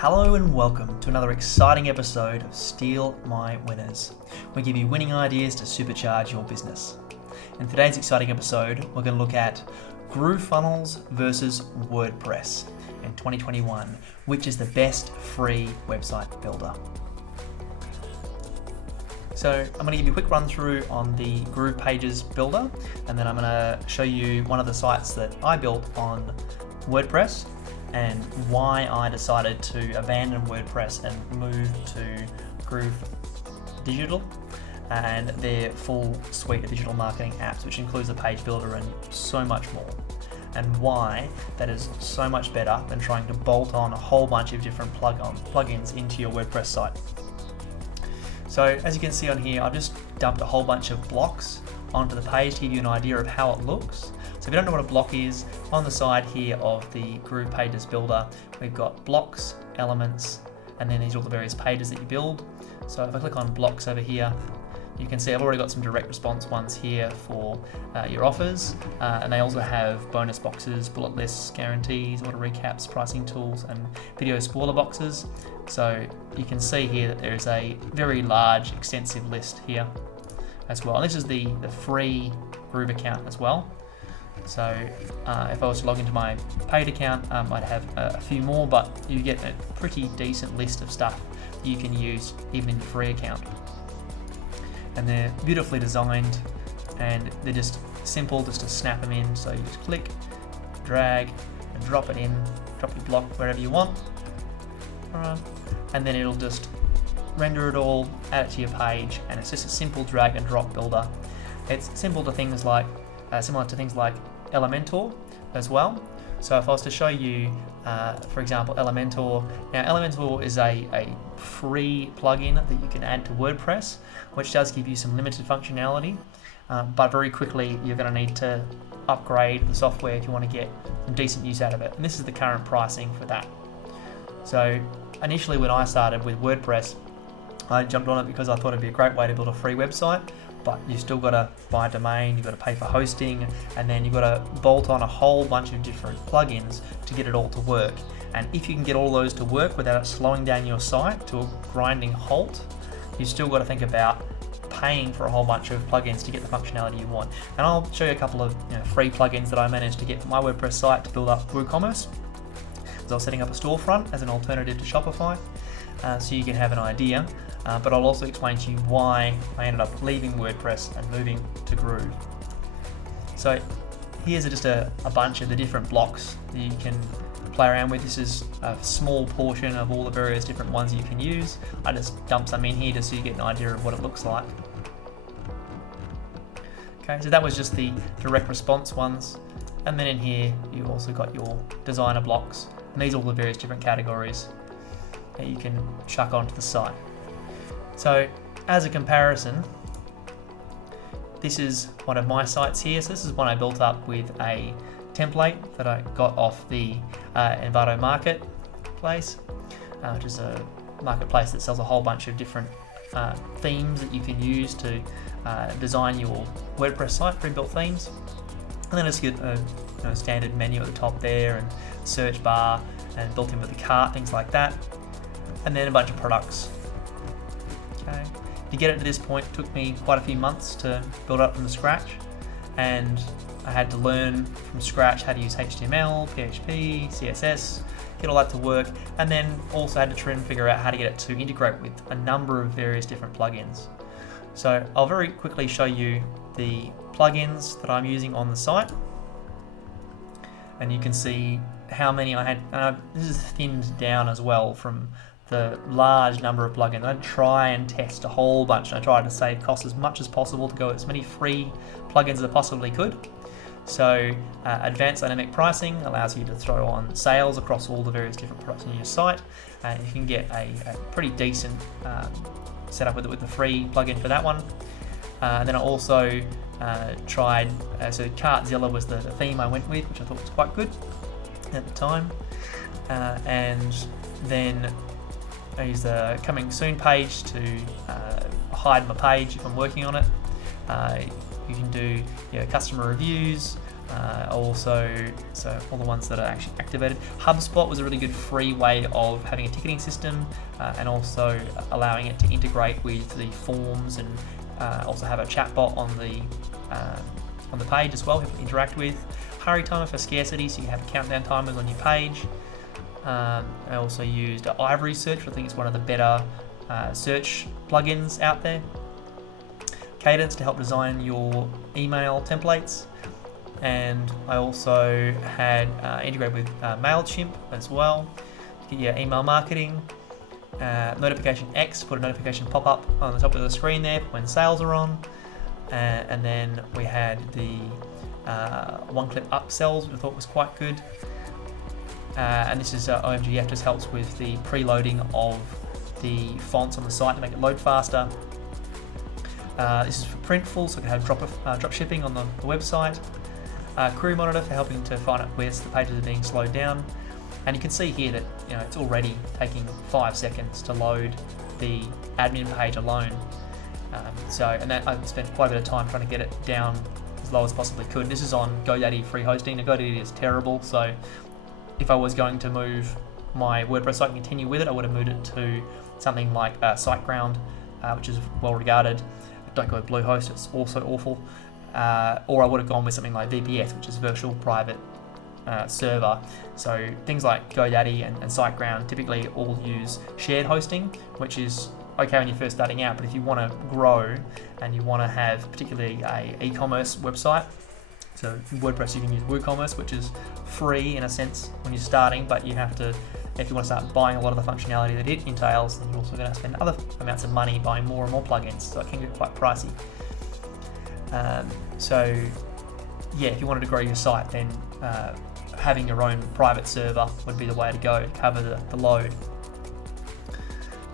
Hello and welcome to another exciting episode of Steal My Winners. We give you winning ideas to supercharge your business. In today's exciting episode, we're going to look at GrooveFunnels versus WordPress in 2021, which is the best free website builder. So I'm going to give you a quick run through on the GroovePages builder, and then I'm going to show you one of the sites that I built on WordPress and why I decided to abandon WordPress and move to Groove Digital and their full suite of digital marketing apps, which includes the page builder and so much more, and why that is so much better than trying to bolt on a whole bunch of different plugins into your WordPress site. So as you can see on here, I've just dumped a whole bunch of blocks onto the page to give you an idea of how it looks. So if you don't know what a block is, on the side here of the GroovePages builder, we've got blocks, elements, and then these are all the various pages that you build. So if I click on blocks over here, you can see I've already got some direct response ones here for your offers, and they also have bonus boxes, bullet lists, guarantees, auto recaps, pricing tools, and video spoiler boxes. So you can see here that there is a very large, extensive list here as well. And this is the free Groove account as well. So if I was to log into my paid account, I'd have a few more, but you get a pretty decent list of stuff that you can use even in the free account. And they're beautifully designed, and they're just simple just to snap them in. So you just click, drag, and drop it in, drop your block wherever you want. All right. And then it'll just render it all, add it to your page, and it's just a simple drag and drop builder. It's simple to things like, similar to things like Elementor as well. So if I was to show you, for example, Elementor. Now Elementor is a free plugin that you can add to WordPress, which does give you some limited functionality, but very quickly you're going to need to upgrade the software if you want to get some decent use out of it. And this is the current pricing for that. So initially when I started with WordPress, I jumped on it because I thought it'd be a great way to build a free website, but you still got to buy a domain, you've got to pay for hosting, and then you've got to bolt on a whole bunch of different plugins to get it all to work. And if you can get all those to work without it slowing down your site to a grinding halt, you've still got to think about paying for a whole bunch of plugins to get the functionality you want. And I'll show you a couple of free plugins that I managed to get for my WordPress site to build up WooCommerce. So I was setting up a storefront as an alternative to Shopify, so you can have an idea. But I'll also explain to you why I ended up leaving WordPress and moving to Groove. So here's just a bunch of the different blocks that you can play around with. This is a small portion of all the various different ones you can use. I just dumped some in here just so you get an idea of what it looks like. Okay, so that was just the direct response ones. And then in here, you've also got your designer blocks. And these are all the various different categories that you can chuck onto the site. So as a comparison, this is one of my sites here. So this is one I built up with a template that I got off the Envato marketplace, which is a marketplace that sells a whole bunch of different themes that you can use to design your WordPress site, pre-built themes. And then just get a standard menu at the top there, and search bar, and built in with a cart, things like that. And then a bunch of products. Okay. To get it to this point, it took me quite a few months to build up from scratch, and I had to learn from scratch how to use HTML, PHP, CSS, get all that to work, and then also had to try and figure out how to get it to integrate with a number of various different plugins. So I'll very quickly show you the plugins that I'm using on the site, and you can see how many I had. This is thinned down as well from the large number of plugins. I try and test a whole bunch. I tried to save costs as much as possible to go with as many free plugins as I possibly could. So advanced dynamic pricing allows you to throw on sales across all the various different products on your site, and you can get a pretty decent setup with the free plugin for that one. And then I also tried, so Cartzilla was the theme I went with, which I thought was quite good at the time. And then I use the coming soon page to hide my page if I'm working on it. You can do customer reviews, So all the ones that are actually activated. HubSpot was a really good free way of having a ticketing system and also allowing it to integrate with the forms and also have a chatbot on the page as well, people to interact with. Hurry timer for scarcity, so you have countdown timers on your page. I also used Ivory Search, which I think is one of the better search plugins out there. Cadence to help design your email templates. And I also had integrated with MailChimp as well to get your email marketing. Notification X, put a notification pop-up on the top of the screen there when sales are on. And then we had the one-click upsells, which I thought was quite good. And this is OMGF, just helps with the preloading of the fonts on the site to make it load faster. This is for Printful, so I can have drop shipping on the website. Query Monitor for helping to find out where the pages are being slowed down. And you can see here that it's already taking 5 seconds to load the admin page alone. And that I spent quite a bit of time trying to get it down as low as possibly could. This is on GoDaddy free hosting. Now, GoDaddy is terrible, so if I was going to move my WordPress site and continue with it, I would have moved it to something like SiteGround, which is well regarded. Don't go with Bluehost, it's also awful. Or I would have gone with something like VPS, which is virtual private server. So things like GoDaddy and SiteGround typically all use shared hosting, which is okay when you're first starting out, but if you want to grow and you want to have particularly a e-commerce website, so WordPress you can use WooCommerce, which is free in a sense when you're starting, but you have to, if you want to start buying a lot of the functionality that it entails, then you're also going to spend other amounts of money buying more and more plugins, so it can get quite pricey. If you wanted to grow your site, then having your own private server would be the way to go to cover the load.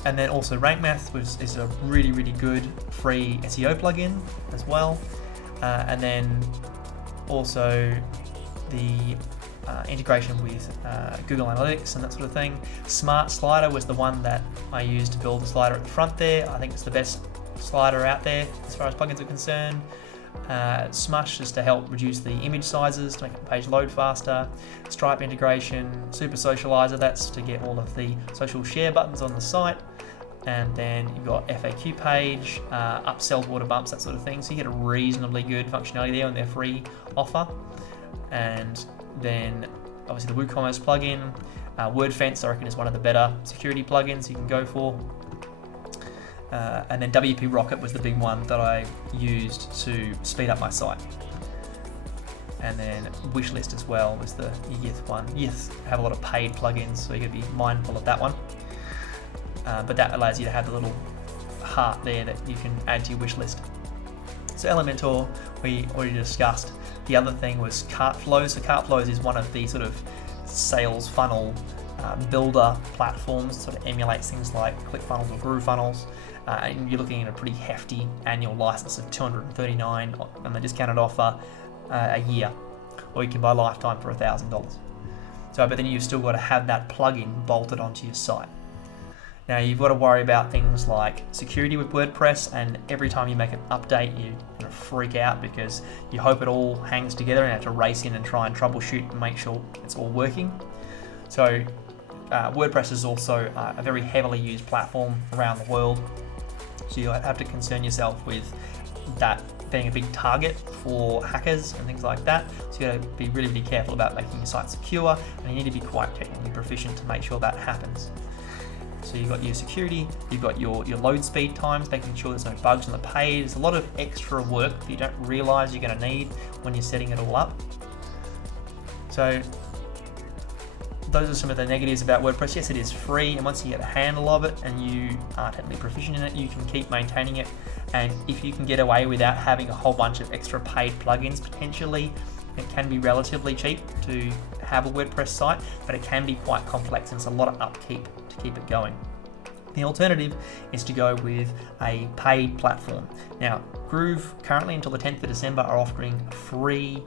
And then also Rank Math is a really, really good free SEO plugin as well. And then also the integration with Google Analytics and that sort of thing. Smart Slider was the one that I used to build the slider at the front there. I think it's the best slider out there as far as plugins are concerned. Smush is to help reduce the image sizes to make the page load faster. Stripe integration, Super Socializer, that's to get all of the social share buttons on the site. And then you've got FAQ page, upsells, water bumps, that sort of thing. So you get a reasonably good functionality there on their free offer. And then obviously the WooCommerce plugin, WordFence I reckon is one of the better security plugins you can go for. And then WP Rocket was the big one that I used to speed up my site. And then Wishlist as well was the Yith one. Yith have a lot of paid plugins, so you got to be mindful of that one. But that allows you to have the little heart there that you can add to your wish list. So Elementor, we already discussed. The other thing was CartFlows. So CartFlows is one of the sort of sales funnel builder platforms, sort of emulates things like ClickFunnels or GroovePages. And you're looking at a pretty hefty annual license of $239 on the discounted offer a year, or you can buy lifetime for $1,000. So, but then you've still got to have that plugin bolted onto your site. Now you've got to worry about things like security with WordPress, and every time you make an update, you kind of freak out because you hope it all hangs together and you have to race in and try and troubleshoot and make sure it's all working. So WordPress is also a very heavily used platform around the world. So you have to concern yourself with that being a big target for hackers and things like that. So you got to be really, really careful about making your site secure, and you need to be quite technically proficient to make sure that happens. So you've got your security, you've got your load speed times, making sure there's no bugs on the page. There's a lot of extra work that you don't realize you're going to need when you're setting it all up. So those are some of the negatives about WordPress. Yes, it is free, and once you get a handle of it and you are technically proficient in it, you can keep maintaining it. And if you can get away without having a whole bunch of extra paid plugins, potentially it can be relatively cheap to have a WordPress site, but it can be quite complex and it's a lot of upkeep to keep it going. The alternative is to go with a paid platform. Now, Groove currently until the 10th of December are offering a free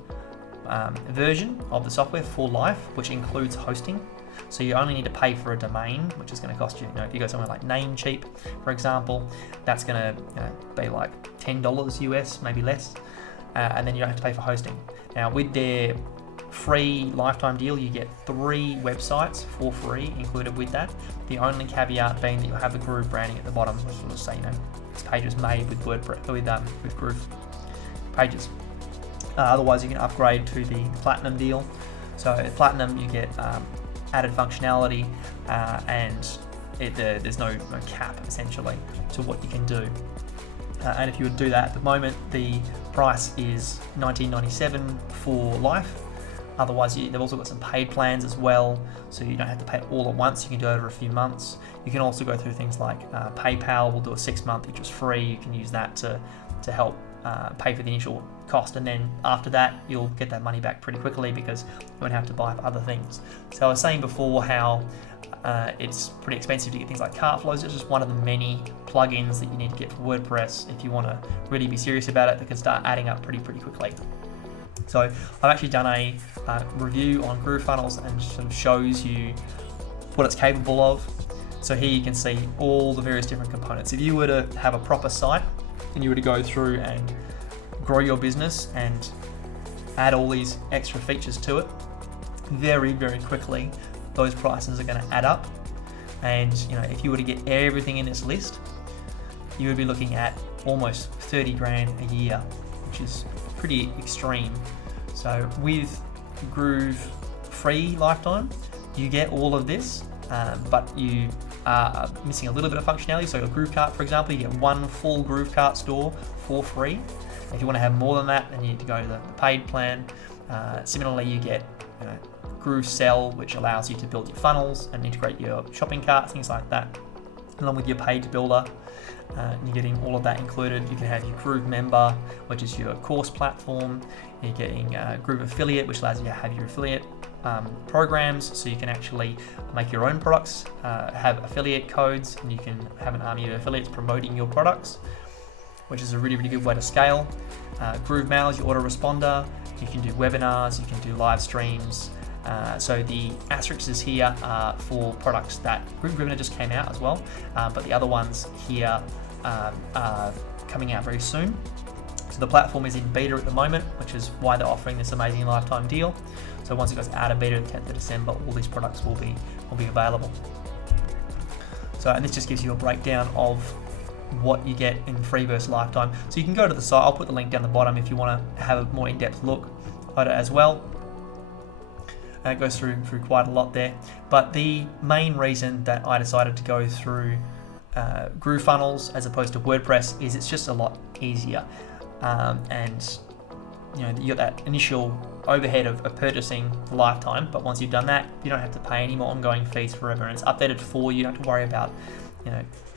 version of the software for life, which includes hosting. So you only need to pay for a domain, which is going to cost you, if you go somewhere like Namecheap, for example, that's going to be like $10 US, maybe less. and then you don't have to pay for hosting. Now with their free lifetime deal, you get 3 websites for free included with that. The only caveat being that you'll have the Groove branding at the bottom, which will say, this page is made with WordPress with GroovePages. Otherwise, you can upgrade to the Platinum deal. So at Platinum, you get added functionality, and there's no cap essentially to what you can do. And if you would do that at the moment, the price is $19.97 for life. Otherwise, they've also got some paid plans as well, so you don't have to pay it all at once. You can do it over a few months. You can also go through things like PayPal will do a 6-month interest-free. You can use that to help pay for the initial cost, and then after that, you'll get that money back pretty quickly because you won't have to buy for other things. So I was saying before how it's pretty expensive to get things like CartFlows. It's just one of the many plugins that you need to get for WordPress if you want to really be serious about it. That can start adding up pretty quickly. So I've actually done a review on GrooveFunnels, and sort of shows you what it's capable of. So here you can see all the various different components. If you were to have a proper site and you were to go through and grow your business and add all these extra features to it, very quickly those prices are going to add up. And if you were to get everything in this list, you would be looking at almost 30 grand a year, which is pretty extreme. So with Groove free lifetime, you get all of this, but you are missing a little bit of functionality. So your GrooveCart, for example, you get 1 full GrooveCart store for free. If you want to have more than that, then you need to go to the paid plan. Similarly, you get GrooveSell, which allows you to build your funnels and integrate your shopping carts, things like that, along with your page builder. You're getting all of that included. You can have your Groove Member, which is your course platform. You're getting Groove Affiliate, which allows you to have your affiliate programs, so you can actually make your own products, have affiliate codes, and you can have an army of affiliates promoting your products, which is a really good way to scale. Groove Mail is your autoresponder. You can do webinars, you can do live streams. So the asterisks here are for products that GrooveGrivener just came out as well, but the other ones here are coming out very soon. So the platform is in beta at the moment, which is why they're offering this amazing lifetime deal. So once it goes out of beta the 10th of December, all these products will be available. So, and this just gives you a breakdown of what you get in free versus lifetime. So you can go to the site. I'll put the link down the bottom if you want to have a more in-depth look at it as well. And it goes through quite a lot there. But the main reason that I decided to go through GrooveFunnels as opposed to WordPress is it's just a lot easier. And you got that initial overhead of purchasing the lifetime, but once you've done that, you don't have to pay any more ongoing fees forever, and it's updated for you. You don't have to worry about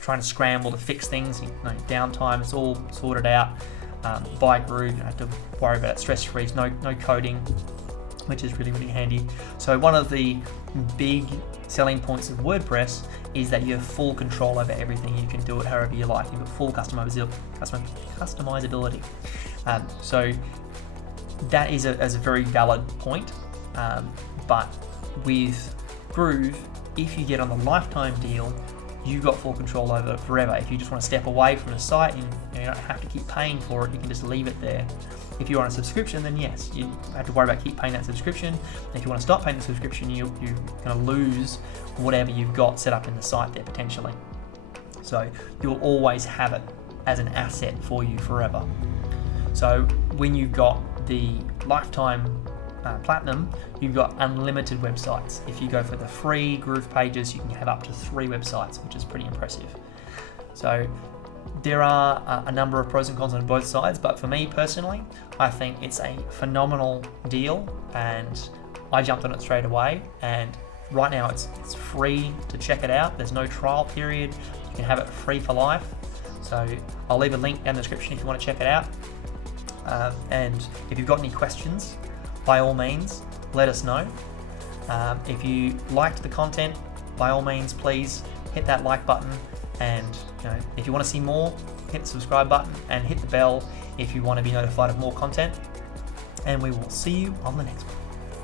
trying to scramble to fix things, downtime. It's all sorted out by Groove. You don't have to worry about it. Stress-free, no coding, which is really handy. So one of the big selling points of WordPress is that you have full control over everything. You can do it however you like. You've got full customizability. So that is a very valid point. But with Groove, if you get on the lifetime deal, you've got full control over it forever. If you just want to step away from the site, you don't have to keep paying for it. You can just leave it there. If you're on a subscription, then yes, you have to worry about keep paying that subscription. And if you want to stop paying the subscription, you're going to lose whatever you've got set up in the site there potentially. So you'll always have it as an asset for you forever. So when you've got the lifetime Platinum, you've got unlimited websites. If you go for the free GroovePages, you can have up to 3 websites, which is pretty impressive. So there are a number of pros and cons on both sides, but for me personally, I think it's a phenomenal deal, and I jumped on it straight away. And right now it's free to check it out. There's no trial period. You can have it free for life. So I'll leave a link in the description if you want to check it out. And if you've got any questions, by all means, let us know. If you liked the content, by all means, please hit that like button. And if you want to see more, hit the subscribe button and hit the bell if you want to be notified of more content. And we will see you on the next one.